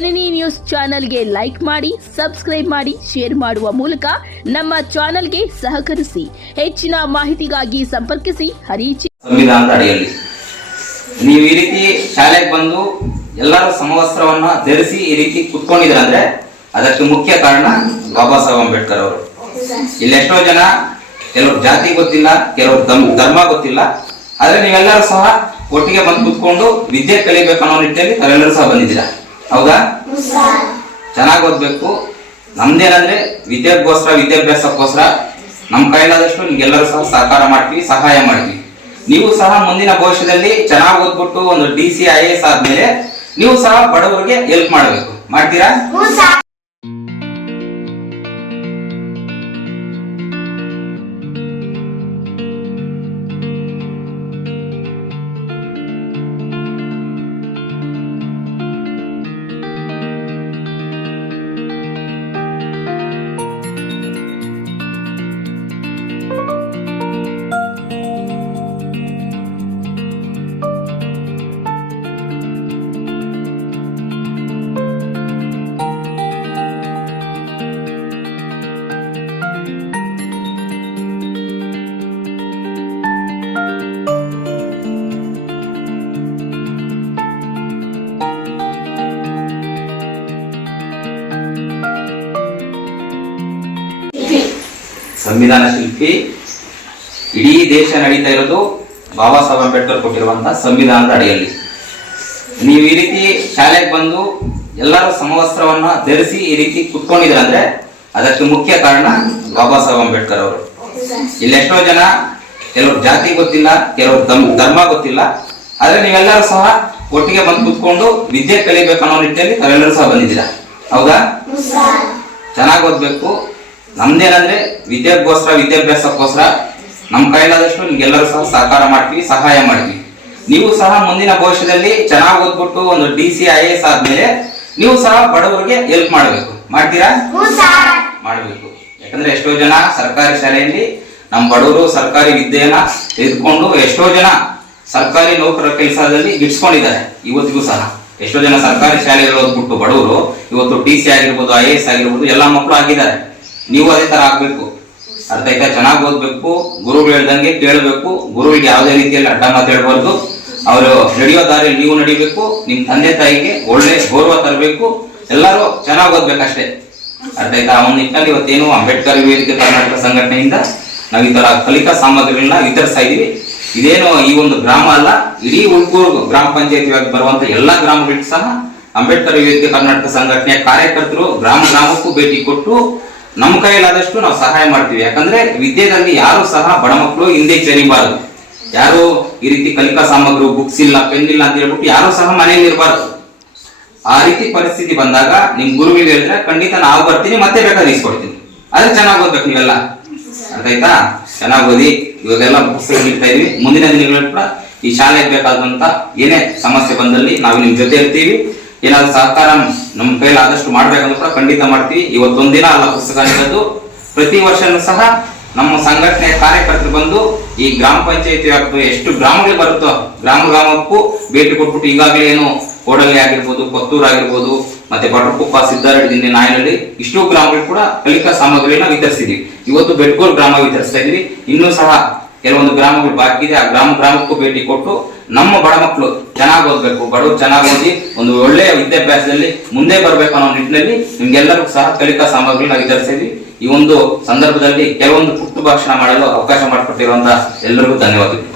ಜನನಿ news ಚಾನೆಲ್ಗೆ like ಮಾಡಿ, subscribe ಮಾಡಿ, ಶೇರ್ ಮಾಡುವ ಮೂಲಕ ನಮ್ಮ ಚಾನೆಲ್ಗೆ ಸಹಕರಿಸಿ. ಹೆಚ್ಚಿನ ಮಾಹಿತಿಗಾಗಿ ಸಂಪರ್ಕಿಸಿ ಹರಿಚಿ. ಸಂವಿಧಾನದ ಅಡಿಯಲ್ಲಿ ನೀವು ಈ ರೀತಿ ಶಾಲೆಗೆ ಬಂದು ಎಲ್ಲರೂ ಸಮವಸ್ತ್ರವನ್ನ ಧರಿಸಿ ಈ ರೀತಿ ಕುತ್ಕೊಂಡಿದ್ರೆ ಅಂದ್ರೆ ಅದಕ್ಕೆ ಮುಖ್ಯ ಕಾರಣ ಬಾಬಾ ಸಾಹೇಬ್ ಅಂಬೇಡ್ಕರ್ ಅವರು. ಇಲ್ಲಿ ಎಷ್ಟೋ ಜನ ಕೆಲವ್ರು ಜಾತಿ ಗೊತ್ತಿಲ್ಲ, ಕೆಲವ್ರು ಧರ್ಮ ಗೊತ್ತಿಲ್ಲ, ಆದ್ರೆ ನೀವೆಲ್ಲರೂ ಸಹ ಒಟ್ಟಿಗೆ ಬಂದು ಕುತ್ಕೊಂಡು ವಿದ್ಯೆ ಕಲಿಬೇಕು ಅನ್ನೋ ನಿಟ್ಟಿನಲ್ಲಿ ತಾವೆಲ್ಲರೂ ಸಹ ಬಂದಿದ್ದೀರಾ. ಹೌದಾ? ಚೆನ್ನಾಗಿ ಓದ್ಬೇಕು. ನಮ್ದೇನಂದ್ರೆ ವಿದ್ಯಾಭ್ಯಾಸಕ್ಕೋಸ್ಕರ ನಮ್ಮ ಕೈಲಾದಷ್ಟು ನಿಮ್ಗೆಲ್ಲರೂ ಸಹ ಸಹಕಾರ ಮಾಡ್ತೀವಿ, ಸಹಾಯ ಮಾಡ್ತೀವಿ. ನೀವು ಸಹ ಮುಂದಿನ ಭವಿಷ್ಯದಲ್ಲಿ ಚೆನ್ನಾಗಿ ಓದ್ಬಿಟ್ಟು ಒಂದು DC IAS ಆದ್ಮೇಲೆ ನೀವು ಸಹ ಬಡವರಿಗೆ ಹೆಲ್ಪ್ ಮಾಡಬೇಕು. ಮಾಡ್ತೀರಾ? ಸಂವಿಧಾನ ಶಿಲ್ಪಿ ಇಡೀ ದೇಶ ನಡೀತಾ ಇರೋದು ಬಾಬಾ ಸಾಹೇಬ್ ಅಂಬೇಡ್ಕರ್ ಕೊಟ್ಟಿರುವಂತಹ ಸಂವಿಧಾನದ ಅಡಿಯಲ್ಲಿ. ನೀವು ಈ ರೀತಿ ಶಾಲೆಗೆ ಬಂದು ಎಲ್ಲರೂ ಸಮವಸ್ತ್ರವನ್ನ ಧರಿಸಿ ಈ ರೀತಿ ಕುತ್ಕೊಂಡಿದ್ರೆ ಅಂದ್ರೆ ಅದಕ್ಕೆ ಮುಖ್ಯ ಕಾರಣ ಬಾಬಾ ಸಾಹೇಬ್ ಅಂಬೇಡ್ಕರ್ ಅವರು. ಇಲ್ಲಿ ಎಷ್ಟೋ ಜನ ಕೆಲವ್ರು ಜಾತಿ ಗೊತ್ತಿಲ್ಲ, ಕೆಲವ್ರು ಧರ್ಮ ಗೊತ್ತಿಲ್ಲ, ಆದ್ರೆ ನೀವೆಲ್ಲರೂ ಸಹ ಒಟ್ಟಿಗೆ ಬಂದು ಕುತ್ಕೊಂಡು ವಿದ್ಯೆ ಕಲಿಬೇಕು ಅನ್ನೋ ನಿಟ್ಟಿನಲ್ಲಿ ತಾವೆಲ್ಲರೂ ಸಹ ಬಂದಿದ್ದೀರಾ. ಹೌದಾ? ಚೆನ್ನಾಗಿ ಓದ್ಬೇಕು. ನಮ್ದೇನಂದ್ರೆ ವಿದ್ಯಾಭ್ಯಾಸಕ್ಕೋಸ್ಕರ ನಮ್ಮ ಕೈಲಾದಷ್ಟು ನಿಮ್ಗೆಲ್ಲರೂ ಸಹ ಸಹಕಾರ ಮಾಡ್ತೀವಿ, ಸಹಾಯ ಮಾಡ್ತೀವಿ. ನೀವು ಸಹ ಮುಂದಿನ ಭವಿಷ್ಯದಲ್ಲಿ ಚೆನ್ನಾಗಿ ಓದ್ಬಿಟ್ಟು ಒಂದು DC IAS ಆದ್ಮೇಲೆ ನೀವು ಸಹ ಬಡವರಿಗೆ ಹೆಲ್ಪ್ ಮಾಡಬೇಕು. ಮಾಡ್ತೀರಾ? ಮಾಡಬೇಕು. ಯಾಕಂದ್ರೆ ಎಷ್ಟೋ ಜನ ಸರ್ಕಾರಿ ಶಾಲೆಯಲ್ಲಿ ನಮ್ಮ ಬಡವರು ಸರ್ಕಾರಿ ವಿದ್ಯೆಯನ್ನ ತೆಗೆದುಕೊಂಡು ಎಷ್ಟೋ ಜನ ಸರ್ಕಾರಿ ನೌಕರರ ಕೆಲಸದಲ್ಲಿ ಗಿಟ್ಸ್ಕೊಂಡಿದ್ದಾರೆ. ಇವತ್ತಿಗೂ ಸಹ ಎಷ್ಟೋ ಜನ ಸರ್ಕಾರಿ ಶಾಲೆಗಳು ಓದ್ಬಿಟ್ಟು ಬಡವರು ಇವತ್ತು DC ಆಗಿರ್ಬೋದು, IAS ಆಗಿರ್ಬೋದು ಎಲ್ಲ ಮಕ್ಕಳು ಆಗಿದ್ದಾರೆ. ನೀವು ಅದೇ ತರ ಆಗ್ಬೇಕು. ಅರ್ಥ ಆಯ್ತಾ? ಚೆನ್ನಾಗಿ ಓದ್ಬೇಕು, ಗುರುಗಳು ಹೇಳ್ದಂಗೆ ಕೇಳಬೇಕು, ಗುರುವಿಗೆ ಯಾವುದೇ ರೀತಿಯಲ್ಲಿ ಅಡ್ಡ ಮಾತಾಡಬಾರ್ದು. ಅವರು ನಡೆಯೋ ದಾರಿಯಲ್ಲಿ ನೀವು ನಡಿಬೇಕು. ನಿಮ್ ತಂದೆ ತಾಯಿಗೆ ಒಳ್ಳೆ ಗೌರವ ತರಬೇಕು. ಎಲ್ಲರೂ ಚೆನ್ನಾಗಿ ಓದ್ಬೇಕಷ್ಟೇ. ಅರ್ಥ ಆಯ್ತಾ? ಅವನ ನಿಟ್ಟಿನಲ್ಲಿ ಇವತ್ತೇನು ಅಂಬೇಡ್ಕರ್ ವೇದಿಕೆ ಕರ್ನಾಟಕ ಸಂಘಟನೆಯಿಂದ ನಾವು ಈ ತರ ಕಲಿಕಾ ಸಾಮಗ್ರಿಗಳನ್ನ ವಿತರಿಸ್ತಾ ಇದೀವಿ. ಇದೇನು ಈ ಒಂದು ಗ್ರಾಮ ಅಲ್ಲ, ಇಡೀ ಉಳ್ಕೂರು ಗ್ರಾಮ ಪಂಚಾಯತಿ ಬರುವಂತ ಎಲ್ಲಾ ಗ್ರಾಮಗಳಿಗೂ ಸಹ ಅಂಬೇಡ್ಕರ್ ವೇದಿಕೆ ಕರ್ನಾಟಕ ಸಂಘಟನೆಯ ಕಾರ್ಯಕರ್ತರು ಗ್ರಾಮಕ್ಕೂ ಭೇಟಿ ಕೊಟ್ಟು ನಮ್ಮ ಕೈಲಾದಷ್ಟು ನಾವು ಸಹಾಯ ಮಾಡ್ತೀವಿ. ಯಾಕಂದ್ರೆ ವಿದ್ಯೆಯಲ್ಲಿ ಯಾರು ಸಹ ಬಡ ಮಕ್ಕಳು ಹಿಂದೆ ಚರಿಬಾರದು. ಯಾರು ಈ ರೀತಿ ಕಲಿಕಾ ಸಾಮಗ್ರಿ, ಬುಕ್ಸ್ ಇಲ್ಲ, ಪೆನ್ ಇಲ್ಲ ಅಂತ ಹೇಳ್ಬಿಟ್ಟು ಯಾರು ಸಹ ಮನೆಯಲ್ಲಿ ಇರಬಾರ್ದು. ಆ ರೀತಿ ಪರಿಸ್ಥಿತಿ ಬಂದಾಗ ನಿಮ್ ಗುರುವಿಗೆ ಹೇಳಿದ್ರೆ ಖಂಡಿತ ನಾವು ಬರ್ತೀನಿ, ಮತ್ತೆ ಬೇಕಾದ್ರೆ ಇಸ್ಕೊಡ್ತೀನಿ. ಆದ್ರೆ ಚೆನ್ನಾಗಿ ಓದ್ಬೇಕು ನೀವೆಲ್ಲ. ಅರ್ಥ ಆಯ್ತಾ? ಚೆನ್ನಾಗಿ ಓದಿ. ಇವಾಗೆಲ್ಲ ಬುಕ್ಸ್ ನೀಡ್ತಾ ಇದೀವಿ. ಮುಂದಿನ ದಿನಗಳಲ್ಲಿ ಕೂಡ ಈ ಶಾಲೆಗೆ ಬೇಕಾದಂತ ಏನೇ ಸಮಸ್ಯೆ ಬಂದಲ್ಲಿ ನಾವು ನಿಮ್ ಜೊತೆ ಇರ್ತೀವಿ. ಏನಾದ್ರು ಸಹಕಾರ ನಮ್ಮ ಕೈಲಿ ಆದಷ್ಟು ಮಾಡ್ಬೇಕಂದ್ರೂ ಕೂಡ ಖಂಡಿತ ಮಾಡ್ತೀವಿ. ಇವತ್ತೊಂದಿನ ಅಲ್ಲ ಪುಸ್ತಕ ನೀಡೋದು. ಪ್ರತಿ ವರ್ಷನೂ ಸಹ ನಮ್ಮ ಸಂಘಟನೆಯ ಕಾರ್ಯಕರ್ತರು ಬಂದು ಈ ಗ್ರಾಮ ಪಂಚಾಯತಿ ಎಷ್ಟು ಗ್ರಾಮಗಳು ಬರುತ್ತೋ ಗ್ರಾಮಕ್ಕೂ ಭೇಟಿ ಕೊಟ್ಬಿಟ್ಟು ಈಗಾಗಲೇ ಏನು ಕೋಡಳ್ಳಿ ಆಗಿರ್ಬೋದು, ಕೊತ್ತೂರು ಆಗಿರ್ಬೋದು, ಮತ್ತೆ ಬಟರ್ಕೊಪ್ಪ, ಸಿದ್ದಾರಡ್ಡಿ, ನಾಯನಹಳ್ಳಿ ಇಷ್ಟು ಗ್ರಾಮಗಳು ಕೂಡ ಕಲಿಕಾ ಸಾಮಗ್ರಿಗಳನ್ನ ವಿತರಿಸಿದೀವಿ. ಇವತ್ತು ಬೆಟ್ಗೋಲ್ ಗ್ರಾಮ ವಿತರಿಸ್ತಾ ಇದೀವಿ. ಇನ್ನೂ ಸಹ ಕೆಲವೊಂದು ಗ್ರಾಮಗಳು ಬಾಕಿ ಇದೆ. ಆ ಗ್ರಾಮಕ್ಕೂ ಭೇಟಿ ಕೊಟ್ಟು ನಮ್ಮ ಬಡ ಮಕ್ಕಳು ಚೆನ್ನಾಗಿ ಓದ್ಬೇಕು, ಬಡವರು ಚೆನ್ನಾಗಿ ಓದಿ ಒಂದು ಒಳ್ಳೆಯ ವಿದ್ಯಾಭ್ಯಾಸದಲ್ಲಿ ಮುಂದೆ ಬರ್ಬೇಕು ಅನ್ನೋ ನಿಟ್ಟಿನಲ್ಲಿ ನಿಮ್ಗೆಲ್ಲರಿಗೂ ಸಹ ಕಲಿಕಾ ಸಾಮಗ್ರಿಗಳನ್ನ ವಿತರಿಸಿದ್ವಿ. ಈ ಒಂದು ಸಂದರ್ಭದಲ್ಲಿ ಕೆಲವೊಂದು ಪುಟ್ಟ ಭಾಷಣ ಮಾಡಲು ಅವಕಾಶ ಮಾಡಿಕೊಟ್ಟಿರುವಂತಹ ಎಲ್ಲರಿಗೂ ಧನ್ಯವಾದಗಳು.